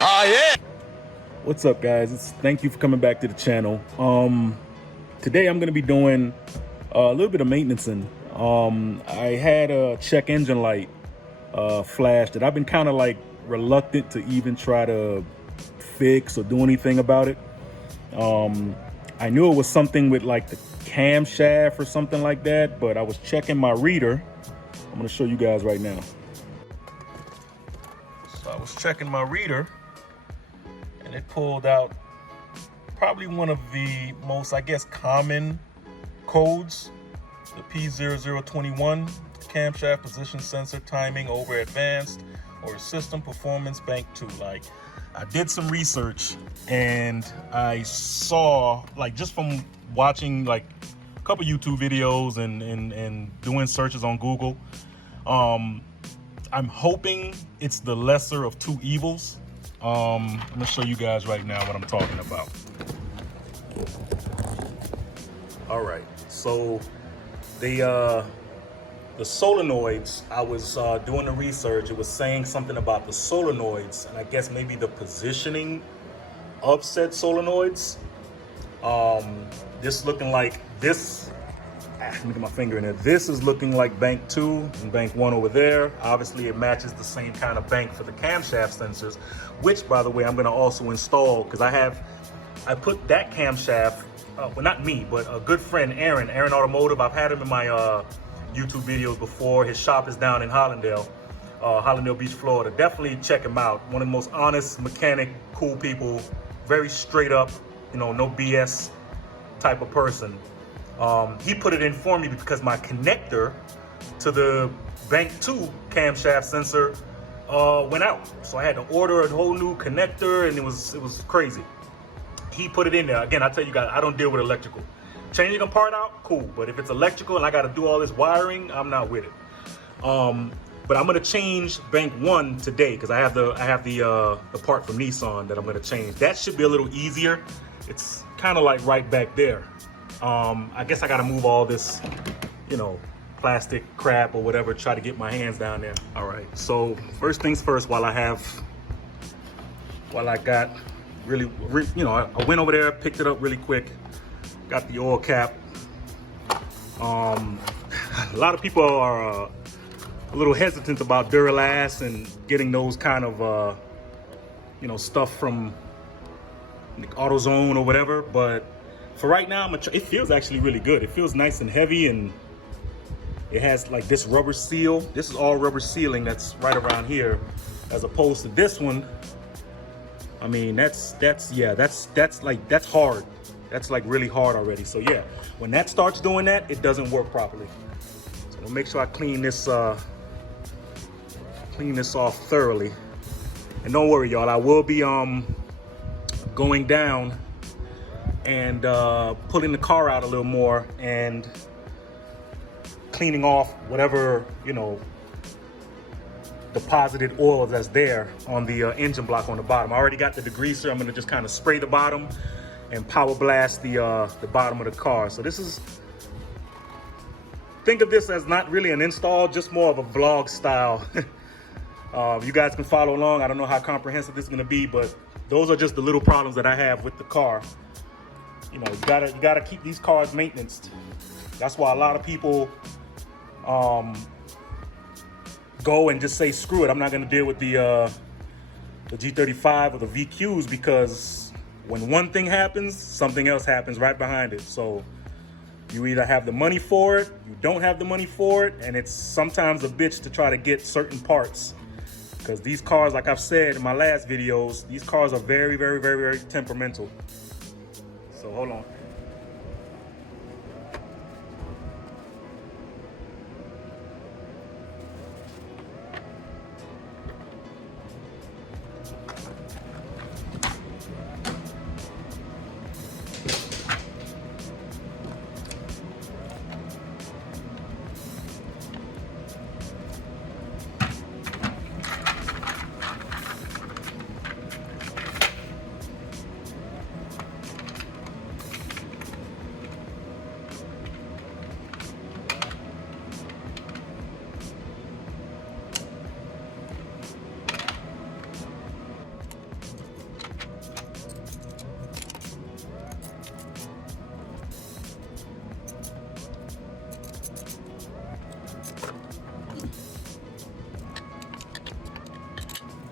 Oh yeah. What's up, guys? Thank you for coming back to the channel. Today I'm going to be doing a little bit of maintenancing. I had a check engine light flash that I've been kind of like reluctant to even try to fix or do anything about it. I knew it was something with like the camshaft or something like that, but I was checking my reader. I'm going to show you guys right now. So I was checking my reader, and it pulled out probably one of the most, I guess, common codes, the P0021, camshaft position sensor timing over advanced or system performance bank 2. Like, I did some research and I saw, like, just from watching like a couple YouTube videos and doing searches on Google, I'm hoping it's the lesser of two evils. I'm gonna show you guys right now what I'm talking about. All right, so the solenoids, I was doing the research. It was saying something about the solenoids, and I guess maybe the positioning of said solenoids. This looking like this. Let me get my finger in there. This is looking like bank 2 and bank 1 over there. Obviously, it matches the same kind of bank for the camshaft sensors, which, by the way, I'm going to also install, because I put that camshaft, well, not me, but a good friend, Aaron Automotive. I've had him in my YouTube videos before. His shop is down in Hollandale Beach, Florida. Definitely check him out. One of the most honest mechanic, cool people, very straight up, you know, no BS type of person. He put it in for me because my connector to the bank 2 camshaft sensor went out. So I had to order a whole new connector, and it was crazy. He put it in there. Again, I tell you guys, I don't deal with electrical. Changing a part out, cool. But if it's electrical and I got to do all this wiring, I'm not with it. But I'm gonna change bank 1 today because I have the part from Nissan that I'm gonna change. That should be a little easier. It's kind of like right back there. I guess I got to move all this, you know, plastic crap or whatever, try to get my hands down there. All right, so first things first, while I got really, you know, I went over there, picked it up really quick, got the oil cap. A lot of people are a little hesitant about Duralast and getting those kind of, you know, stuff from AutoZone or whatever, but for right now, it feels actually really good. It feels nice and heavy, and it has like this rubber seal. This is all rubber sealing that's right around here, as opposed to this one. I mean, that's hard. That's like really hard already. So yeah, when that starts doing that, it doesn't work properly. So I'll make sure I clean this off thoroughly. And don't worry, y'all, I will be going down and pulling the car out a little more and cleaning off whatever, you know, deposited oil that's there on the engine block on the bottom. I already got the degreaser. I'm gonna just kind of spray the bottom and power blast the bottom of the car. So this is, think of this as not really an install, just more of a vlog style. You guys can follow along. I don't know how comprehensive this is gonna be, but those are just the little problems that I have with the car. You know, you gotta keep these cars maintained. That's why a lot of people go and just say, screw it, I'm not gonna deal with the G35 or the VQs, because when one thing happens, something else happens right behind it. So you either have the money for it, you don't have the money for it, and it's sometimes a bitch to try to get certain parts. Because these cars, like I've said in my last videos, these cars are very, very, very, very temperamental. So hold on.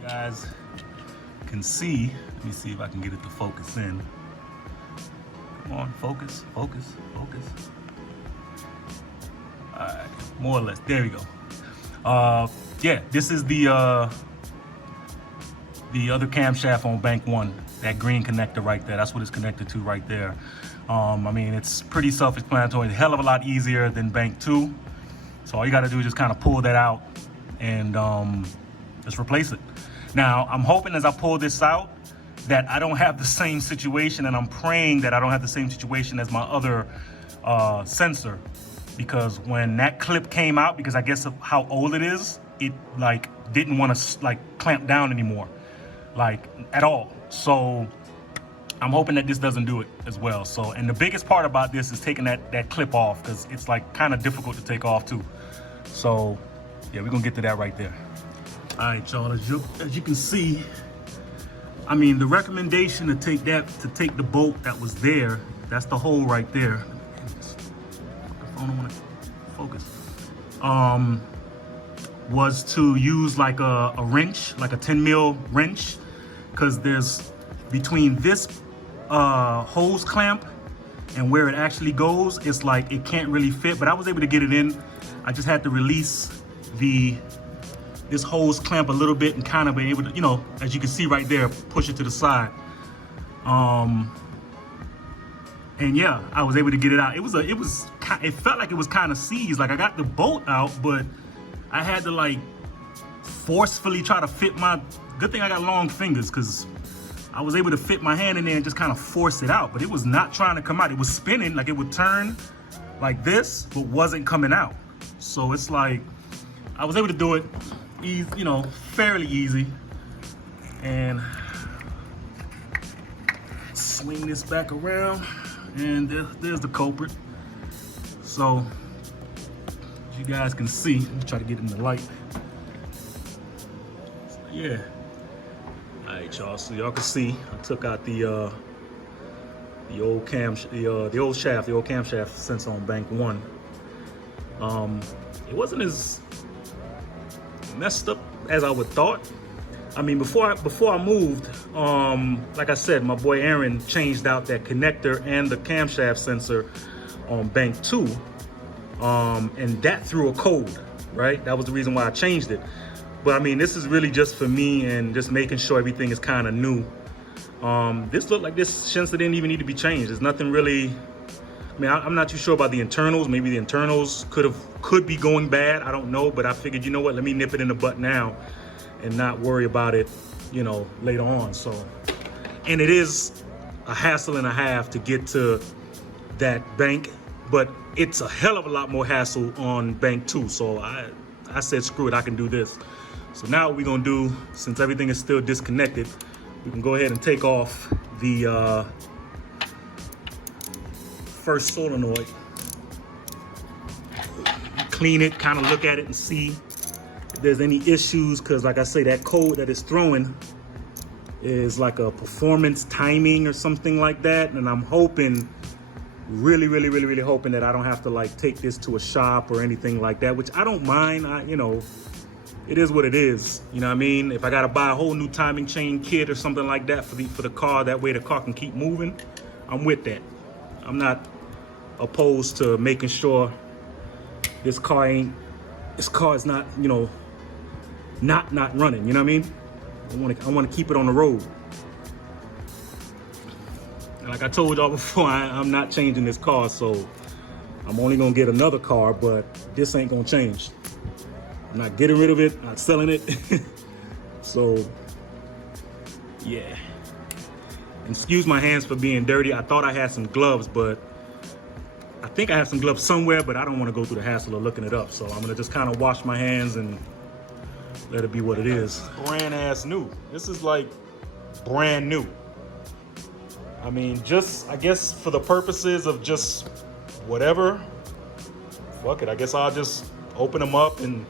guys can see, let me see if I can get it to focus in. Come on, focus, focus, focus. All right, more or less, there we go. Yeah, this is the other camshaft on bank 1, that green connector right there. That's what it's connected to right there. I mean, it's pretty self-explanatory. It's a hell of a lot easier than bank 2. So all you gotta do is just kind of pull that out and just replace it. Now, I'm hoping as I pull this out that I don't have the same situation, and I'm praying that I don't have the same situation as my other sensor, because when that clip came out, because I guess of how old it is, it like didn't want to like clamp down anymore, like at all. So I'm hoping that this doesn't do it as well. So, and the biggest part about this is taking that clip off, because it's like kind of difficult to take off too. So yeah, we're gonna get to that right there. All right, y'all, as you can see, I mean, the recommendation to take the bolt that was there, that's the hole right there. I don't want to focus. Was to use like a wrench, like a 10 mil wrench, because there's between this hose clamp and where it actually goes, it's like it can't really fit, but I was able to get it in. I just had to release this hose clamp a little bit and kind of be able to, you know, as you can see right there, push it to the side. And yeah, I was able to get it out. It felt like it was kind of seized. Like I got the bolt out, but I had to like forcefully try to fit my, good thing I got long fingers, because I was able to fit my hand in there and just kind of force it out, but it was not trying to come out. It was spinning, like it would turn like this, but wasn't coming out. So it's like, I was able to do it, you know, fairly easy. And swing this back around, and there's the culprit. So, as you guys can see, let me try to get in the light. So, yeah. All right, y'all. So y'all can see, I took out the old camshaft sensor on bank 1. It wasn't as messed up as I would thought. I mean, before I moved, like I said, my boy Aaron changed out that connector and the camshaft sensor on bank 2, and that threw a code, right? That was the reason why I changed it. But I mean, this is really just for me and just making sure everything is kind of new. This looked like this sensor didn't even need to be changed. There's nothing really, I mean, I'm not too sure about the internals. Maybe the internals could be going bad. I don't know, but I figured, you know what, let me nip it in the butt now and not worry about it, you know, later on. So, and it is a hassle and a half to get to that bank, but it's a hell of a lot more hassle on bank 2. So I said, screw it, I can do this. So now what we're gonna do, since everything is still disconnected, we can go ahead and take off the first solenoid, clean it, kind of look at it and see if there's any issues, because like I say, that code that it's throwing is like a performance timing or something like that. And I'm hoping, really hoping that I don't have to like take this to a shop or anything like that, which I don't mind. You know, it is what it is. You know what I mean? If I gotta buy a whole new timing chain kit or something like that for the car, that way the car can keep moving, I'm with that. I'm not opposed to making sure this car is not, you know, not running. You know what I mean? I want to keep it on the road. And like I told y'all before, I'm not changing this car, so I'm only gonna get another car, but this ain't gonna change. I'm not getting rid of it, not selling it. So yeah. And excuse my hands for being dirty. I thought I had some gloves, but I think I have some gloves somewhere, but I don't want to go through the hassle of looking it up. So I'm gonna just kind of wash my hands and let it be what it is. Brand ass new. This is like brand new. I mean, just, I guess for the purposes of just whatever, fuck it. I guess I'll just open them up and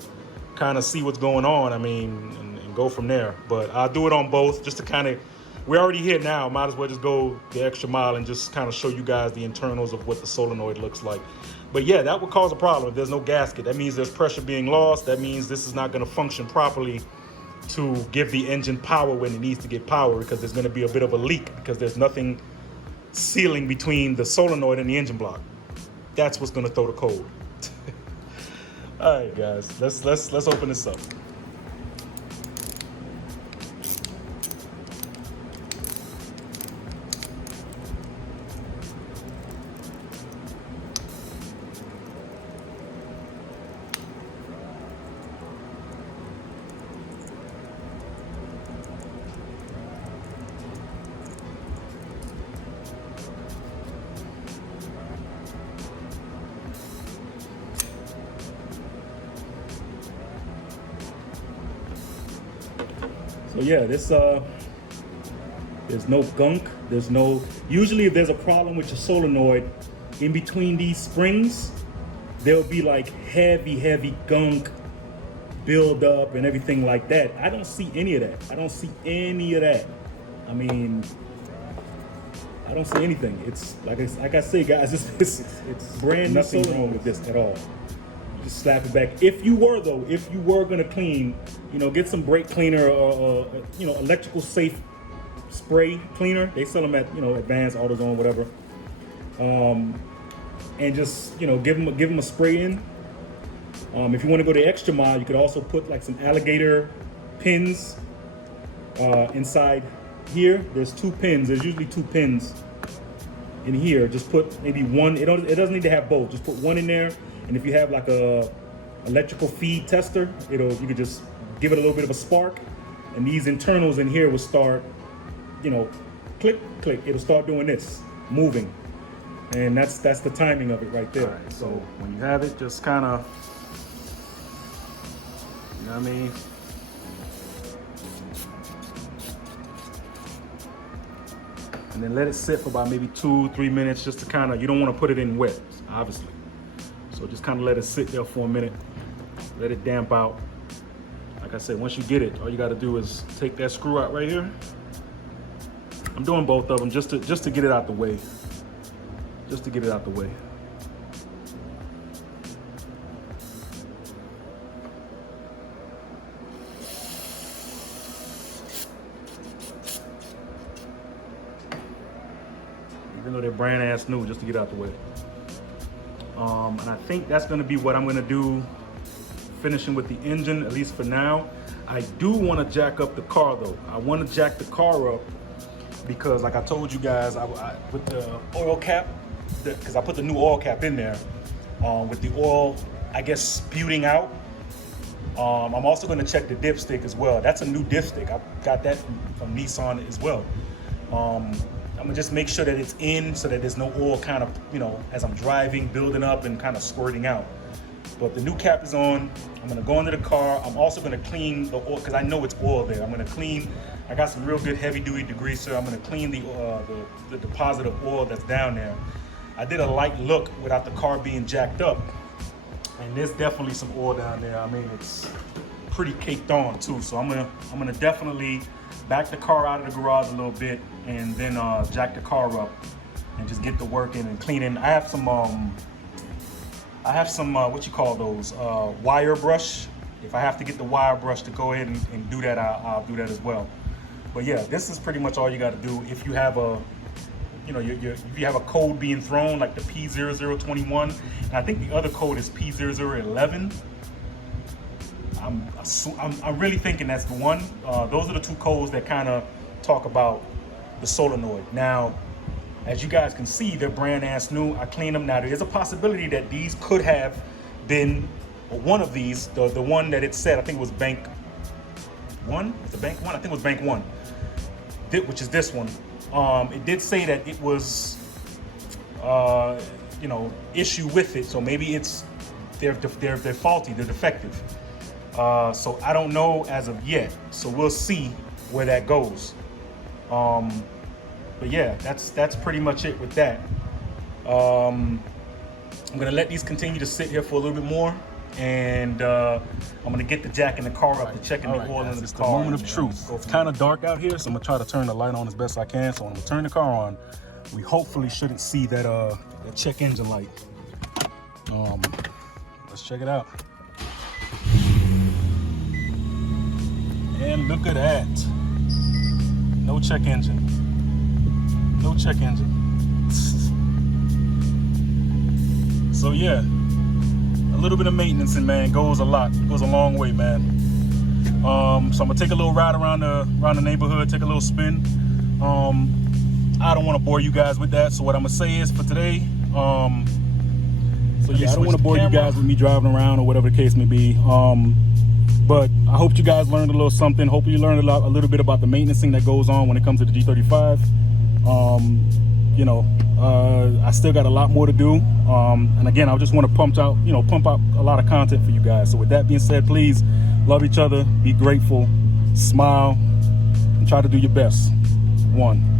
kind of see what's going on. I mean, and go from there. But I'll do it on both just to kind of, we're already here now. Might as well just go the extra mile and just kind of show you guys the internals of what the solenoid looks like. But yeah, that would cause a problem if there's no gasket. That means there's pressure being lost. That means this is not going to function properly to give the engine power when it needs to get power, because there's going to be a bit of a leak because there's nothing sealing between the solenoid and the engine block. That's what's going to throw the code. All right, guys, let's open this up. So yeah, this there's no gunk. There's no. Usually, if there's a problem with your solenoid, in between these springs, there'll be like heavy gunk build up and everything like that. I don't see any of that. I don't see any of that. I mean, I don't see anything. It's like I say, guys, it's brand new solenoid. Nothing wrong with this at all. Just slap it back. If you were gonna clean, get some brake cleaner or electrical safe spray cleaner. They sell them at Advanced, AutoZone, whatever. And just give them a spray in. If you want to go the extra mile, you could also put like some alligator pins inside here. There's 2 pins. There's usually 2 pins in here. Just put maybe one. It doesn't need to have both. Just put one in there. And if you have like a electrical feed tester, you could just give it a little bit of a spark, and these internals in here will start, click, click. It'll start doing this, moving, and that's the timing of it right there. Right, so when you have it, just kind of, you know what I mean? And then let it sit for about maybe 2-3 minutes, just to kind of, you don't want to put it in wet, obviously. So just kind of let it sit there for a minute, let it damp out. Like I said, once you get it, all you got to do is take that screw out right here. I'm doing both of them just to get it out the way. Just to get it out the way. Even though they're brand ass new, just to get out the way. And I think that's going to be what I'm going to do, finishing with the engine, at least for now. I do want to jack up the car though. I want to jack the car up because, like I told you guys, I with the oil cap, because I put the new oil cap in there, with the oil, I guess, spewing out. I'm also going to check the dipstick as well. That's a new dipstick. I got that from Nissan as well. I'm gonna just make sure that it's in so that there's no oil kind of, as I'm driving, building up and kind of squirting out. But the new cap is on. I'm gonna go into the car. I'm also gonna clean the oil because I know it's oil there. I'm gonna clean. I got some real good heavy duty degreaser. I'm gonna clean the deposit of oil that's down there. I did a light look without the car being jacked up, and there's definitely some oil down there. I mean, it's pretty caked on too. So I'm gonna definitely back the car out of the garage a little bit and then jack the car up and just get to working and cleaning. I have some what you call those, wire brush. If I have to get the wire brush to go ahead and do that, I'll do that as well. But yeah, this is pretty much all you got to do. If you have a, if you have a code being thrown like the P0021, and I think the other code is P0011. I'm really thinking that's the one. Those are the 2 codes that kind of talk about the solenoid. Now, as you guys can see, they're brand ass new. I cleaned them. Now, there is a possibility that these could have been, or one of these, the one that it said, I think it was bank 1. It's a bank 1. I think it was bank 1, which is this one. It did say that it was, issue with it. So maybe they're faulty. They're defective. So I don't know as of yet. So we'll see where that goes. But yeah, that's pretty much it with that. I'm gonna let these continue to sit here for a little bit more, and I'm gonna get the jack in the car up to checking the oil in the car. It's the moment of truth. It's kind of dark out here, so I'm gonna try to turn the light on as best I can. So when I'm gonna turn the car on, we hopefully shouldn't see that check engine light. Let's check it out. And look at that. No check engine. No check engine. So yeah, a little bit of maintenance, and man, goes a long way, man. So I'm gonna take a little ride around the neighborhood, take a little spin. I don't want to bore you guys with that. So what I'm gonna say is for today, so yeah, I don't want to bore you guys with me driving around or whatever the case may be. But I hope you guys learned a little something. Hope you learned a little bit about the maintenance that goes on when it comes to the G35. You know, I still got a lot more to do. And again, I just want to pump out a lot of content for you guys. So with that being said, please love each other, be grateful, smile, and try to do your best. 1.